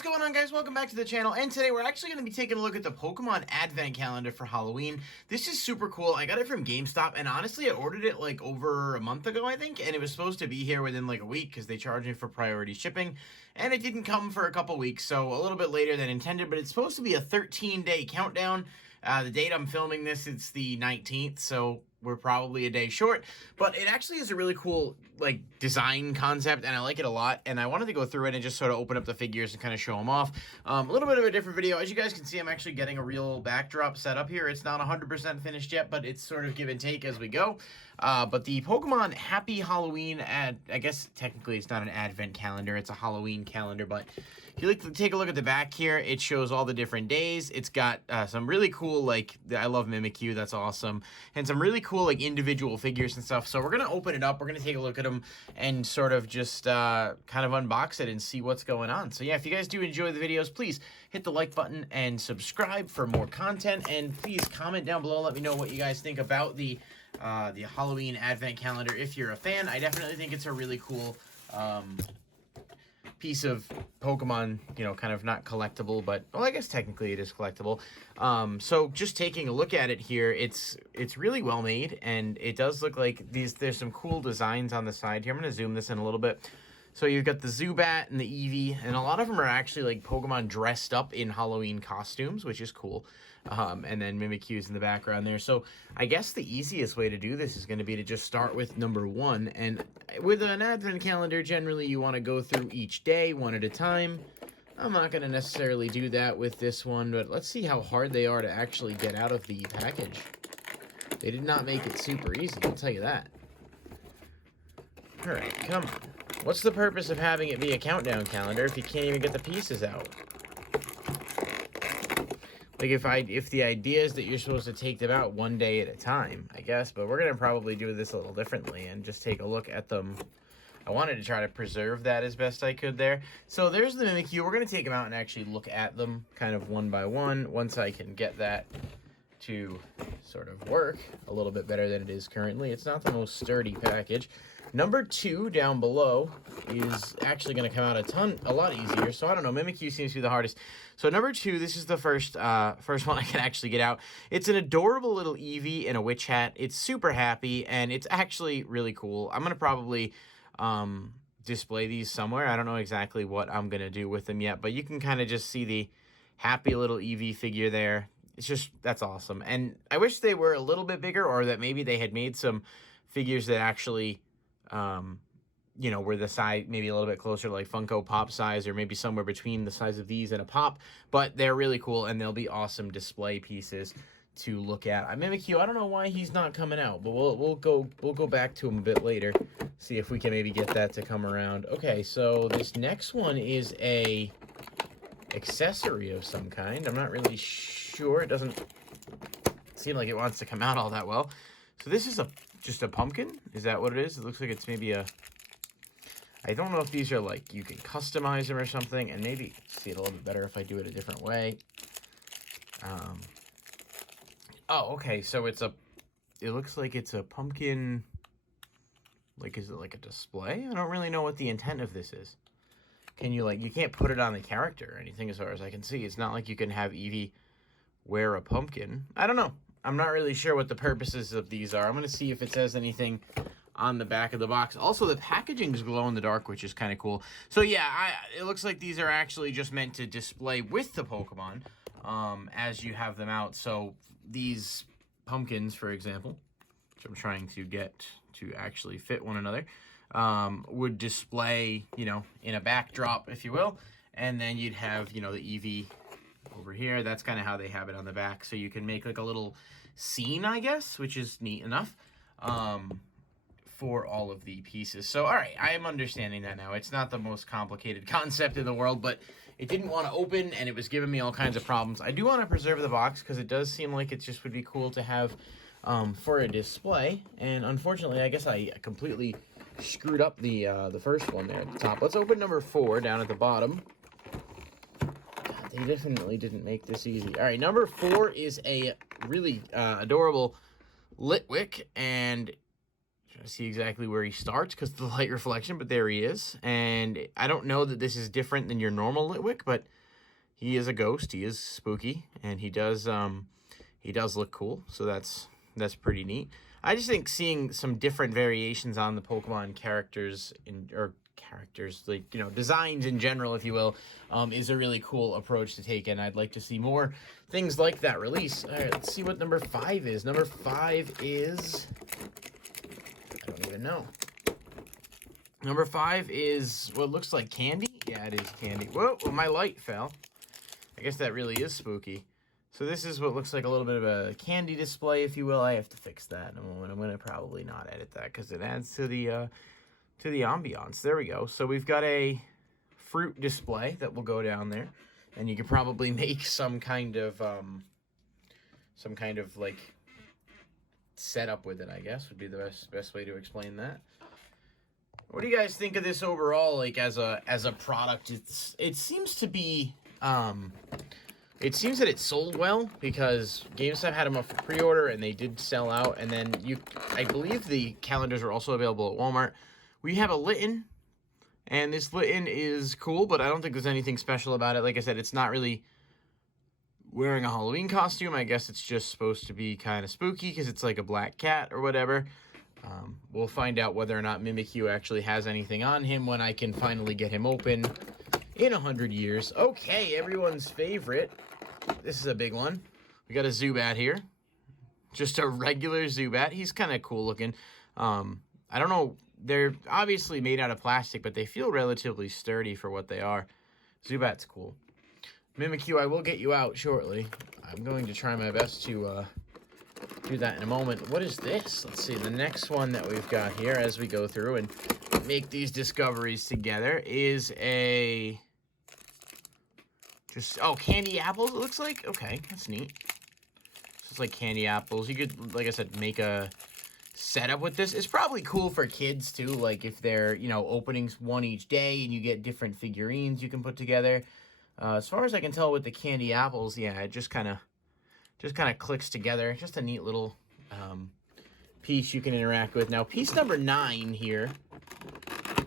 What's going on, guys? Welcome back to the channel, and today we're actually going to be taking a look at the Pokemon Advent Calendar for Halloween. This is super cool. I got it from GameStop, and honestly, I ordered it like over a month ago, I think, and it was supposed to be here within like a week because they charge me for priority shipping, and it didn't come for a couple weeks, so a little bit later than intended, but it's supposed to be a 13-day countdown. The date I'm filming this, it's the 19th, so we're probably a day short, but it actually is a really cool like design concept, and I like it a lot, and I wanted to go through it and just sort of open up the figures and kind of show them off. A little bit of a different video. As you guys can see, I'm actually getting a real backdrop set up here. It's not 100% finished yet, but it's sort of give and take as we go. But the Pokemon Happy Halloween I guess technically it's not an advent calendar, it's a Halloween calendar, but if you like to take a look at the back here, it shows all the different days. It's got some really cool, like, I love Mimikyu, that's awesome, and some really cool, like, individual figures and stuff. So we're going to open it up, we're going to take a look at them, and sort of just kind of unbox it and see what's going on. So yeah, if you guys do enjoy the videos, please hit the like button and subscribe for more content, and please comment down below, let me know what you guys think about the Halloween Advent Calendar if you're a fan. I definitely think it's a really cool piece of Pokemon, you know, kind of not collectible, but, well, I guess technically it is collectible. So just taking a look at it here, it's really well made, and it does look like there's some cool designs on the side here. I'm going to zoom this in a little bit. So you've got the Zubat and the Eevee, and a lot of them are actually like Pokemon dressed up in Halloween costumes, which is cool. And then Mimikyu's in the background there. So I guess the easiest way to do this is going to be to just start with number 1. And with an advent calendar, generally you want to go through each day one at a time. I'm not going to necessarily do that with this one, but let's see how hard they are to actually get out of the package. They did not make it super easy, I'll tell you that. Alright, come on. What's the purpose of having it be a countdown calendar if you can't even get the pieces out? Like, if the idea is that you're supposed to take them out one day at a time, I guess, but we're going to probably do this a little differently and just take a look at them. I wanted to try to preserve that as best I could there. So there's the Mimikyu. We're going to take them out and actually look at them kind of one by one once I can get that to sort of work a little bit better than it is currently. It's not the most sturdy package. Number 2 down below is actually going to come out a lot easier. So I don't know, Mimikyu seems to be the hardest. So number 2, this is the first one I can actually get out. It's an adorable little Eevee in a witch hat. It's super happy, and it's actually really cool. I'm going to probably display these somewhere. I don't know exactly what I'm going to do with them yet, but you can kind of just see the happy little Eevee figure there. It's just, that's awesome. And I wish they were a little bit bigger, or that maybe they had made some figures that actually, you know, were the size, maybe a little bit closer to like Funko Pop size, or maybe somewhere between the size of these and a Pop. But they're really cool, and they'll be awesome display pieces to look at. Mimikyu, I don't know why he's not coming out, but we'll go back to him a bit later, see if we can maybe get that to come around. Okay, so this next one is a accessory of some kind. I'm not really sure. It doesn't seem like it wants to come out all that well. So this is just a pumpkin? Is that what it is? It looks like it's maybe a... I don't know if these are like, you can customize them or something, and maybe see it a little bit better if I do it a different way. Oh, okay, so it looks like it's a pumpkin, like, is it like a display? I don't really know what the intent of this is. Can you, like, you can't put it on the character or anything as far as I can see. It's not like you can have Eevee wear a pumpkin. I don't know. I'm not really sure what the purposes of these are. I'm going to see if it says anything on the back of the box. Also, the packaging is glow in the dark, which is kind of cool. So yeah, it looks like these are actually just meant to display with the Pokemon as you have them out. So these pumpkins, for example, which I'm trying to get to actually fit one another, would display, you know, in a backdrop, if you will, and then you'd have, you know, the Eevee over here. That's kind of how they have it on the back, so you can make like a little scene, I guess, which is neat enough for all of the pieces. So all right, I am understanding that now. It's not the most complicated concept in the world, but it didn't want to open, and it was giving me all kinds of problems. I do want to preserve the box because it does seem like it just would be cool to have for a display, and unfortunately I guess I completely screwed up the first one there at the top. Let's open number 4 down at the bottom. God, they definitely didn't make this easy. All right, number 4 is a really adorable Litwick, and Trying to see exactly where he starts because of the light reflection, but there he is. And I don't know that this is different than your normal Litwick, but he is a ghost. He is spooky, and he does look cool. So that's pretty neat. I just think seeing some different variations on the Pokemon characters like, you know, designs in general, if you will, is a really cool approach to take, and I'd like to see more things like that release. All right, let's see what number 5 is. Number 5 is, I don't even know. Number 5 is what looks like candy. Yeah, it is candy. Whoa, well, my light fell. I guess that really is spooky. So this is what looks like a little bit of a candy display, if you will. I have to fix that in a moment. I'm going to probably not edit that because it adds to the ambiance. There we go. So we've got a fruit display that will go down there, and you could probably make some kind of like setup with it, I guess would be the best way to explain that. What do you guys think of this overall, like as a product? It seems to be it seems that it sold well because GameStop had them up for pre-order and they did sell out, and then I believe the calendars are also available at Walmart. We have a Litten, and this Litten is cool, but I don't think there's anything special about it. Like I said, it's not really wearing a Halloween costume. I guess it's just supposed to be kind of spooky because it's like a black cat or whatever. We'll find out whether or not Mimikyu actually has anything on him when I can finally get him open in 100 years. Okay, everyone's favorite. This is a big one. We got a Zubat here. Just a regular Zubat. He's kind of cool looking. I don't know. They're obviously made out of plastic, but they feel relatively sturdy for what they are. Zubat's cool. Mimikyu, I will get you out shortly. I'm going to try my best to do that in a moment. What is this? Let's see. The next one that we've got here as we go through and make these discoveries together is a... candy apples, it looks like? Okay, that's neat. It's like candy apples. You could, like I said, make a setup with this. It's probably cool for kids, too. Like, if they're, you know, opening one each day and you get different figurines you can put together. As far as I can tell with the candy apples, yeah, it just kind of clicks together. Just a neat little piece you can interact with. Now, piece number 9 here,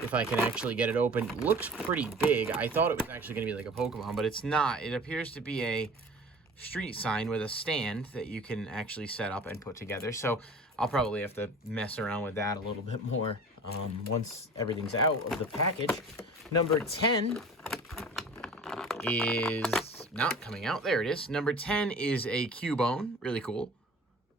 if I can actually get it open, looks pretty big. I thought it was actually going to be like a Pokemon, but it's not. It appears to be a street sign with a stand that you can actually set up and put together. So I'll probably have to mess around with that a little bit more once everything's out of the package. Number 10 is not coming out. There it is. Number 10 is a Cubone. Really cool.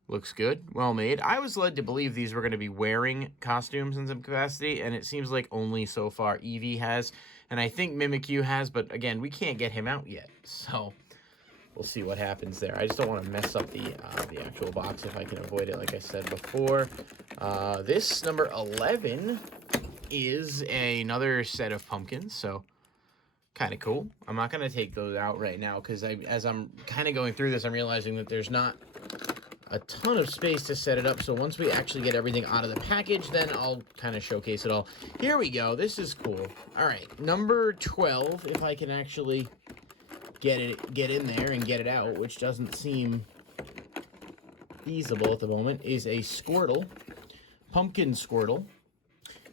Looks good. Well made. I was led to believe these were going to be wearing costumes in some capacity, and it seems like only so far Eevee has, and I think Mimikyu has, but again, we can't get him out yet, so we'll see what happens there. I just don't want to mess up the actual box if I can avoid it, like I said before. This, number 11, is another set of pumpkins, so kind of cool. I'm not going to take those out right now because as I'm kind of going through this, I'm realizing that there's not a ton of space to set it up, so once we actually get everything out of the package, then I'll kind of showcase it all. Here we go. This is cool. All right, number 12, if I can actually get in there and get it out, which doesn't seem feasible at the moment, is a Squirtle, Pumpkin Squirtle.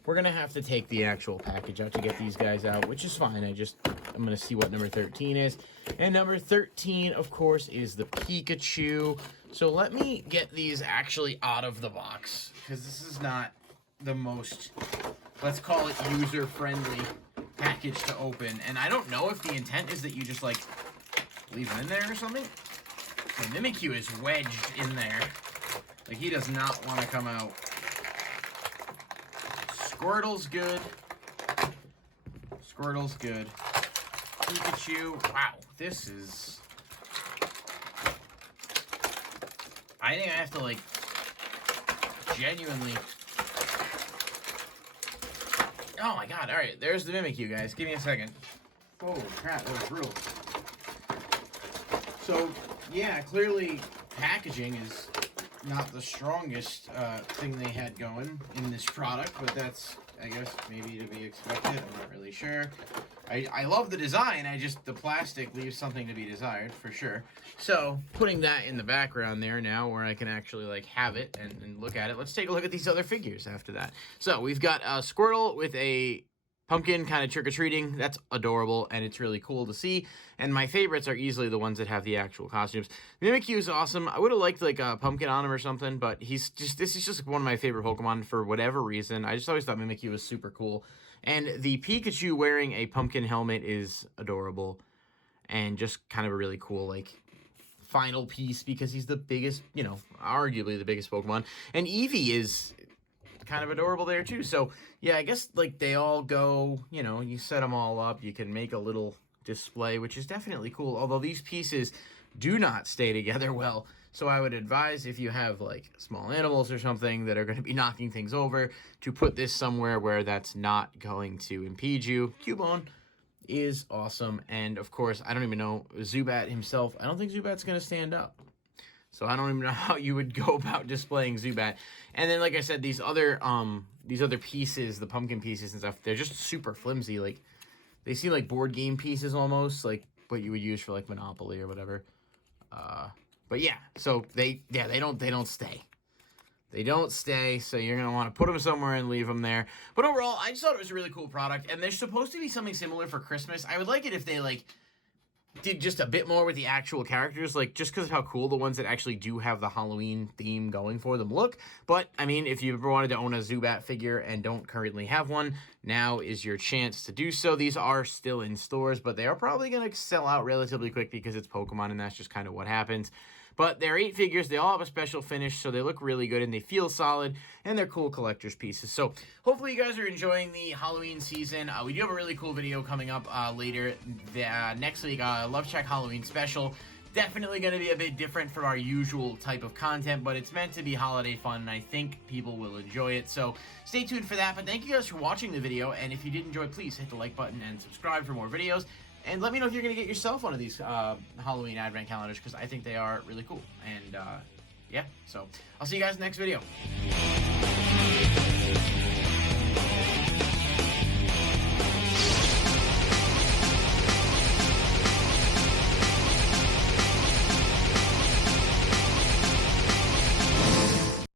We're going to have to take the actual package out to get these guys out, which is fine. I'm going to see what number 13 is. And number 13, of course, is the Pikachu. So let me get these actually out of the box, because this is not the most, let's call it, user-friendly package to open. And I don't know if the intent is that you just, like, leave them in there or something. The Mimikyu is wedged in there. Like, he does not want to come out. Squirtle's good. Squirtle's good. Pikachu. Wow, this is... I think I have to, like, genuinely... Oh my god, alright, there's the Mimikyu, guys. Give me a second. Holy crap, that was brutal. So, yeah, clearly packaging is not the strongest thing they had going in this product, but that's, I guess, maybe to be expected. I'm not really sure. I love the design, the plastic leaves something to be desired, for sure. So, putting that in the background there now, where I can actually, like, have it and look at it, let's take a look at these other figures after that. So, we've got Squirtle with a pumpkin kind of trick-or-treating. That's adorable, and it's really cool to see. And my favorites are easily the ones that have the actual costumes. Mimikyu is awesome. I would have liked, like, a pumpkin on him or something, but this is just one of my favorite Pokemon for whatever reason. I just always thought Mimikyu was super cool. And the Pikachu wearing a pumpkin helmet is adorable. And just kind of a really cool, like, final piece, because he's the biggest, you know, arguably the biggest Pokemon. And Eevee is kind of adorable there too. So yeah, I guess like they all go, you know, you set them all up, you can make a little display, which is definitely cool, although these pieces do not stay together well. So I would advise, if you have like small animals or something that are going to be knocking things over, to put this somewhere where that's not going to impede you. Cubone is awesome, and of course, I don't even know, Zubat himself, I don't think Zubat's going to stand up. So I don't even know how you would go about displaying Zubat. And then, like I said, these other pieces, the pumpkin pieces and stuff, they're just super flimsy. Like, they seem like board game pieces almost, like what you would use for like Monopoly or whatever. But yeah, so they don't stay. They don't stay, so you're going to want to put them somewhere and leave them there. But overall, I just thought it was a really cool product, and there's supposed to be something similar for Christmas. I would like it if they, like, did just a bit more with the actual characters, like, just because of how cool the ones that actually do have the Halloween theme going for them look. But, I mean, if you ever wanted to own a Zubat figure and don't currently have one, now is your chance to do so. These are still in stores, but they are probably going to sell out relatively quick because it's Pokemon, and that's just kind of what happens. But they're 8 figures, they all have a special finish, so they look really good, and they feel solid, and they're cool collector's pieces. So, hopefully you guys are enjoying the Halloween season. We do have a really cool video coming up later next week, Loveshack Halloween special. Definitely going to be a bit different from our usual type of content, but it's meant to be holiday fun, and I think people will enjoy it. So, stay tuned for that, but thank you guys for watching the video, and if you did enjoy, please hit the like button and subscribe for more videos. And let me know if you're going to get yourself one of these Halloween advent calendars, because I think they are really cool. And, yeah, so I'll see you guys in the next video.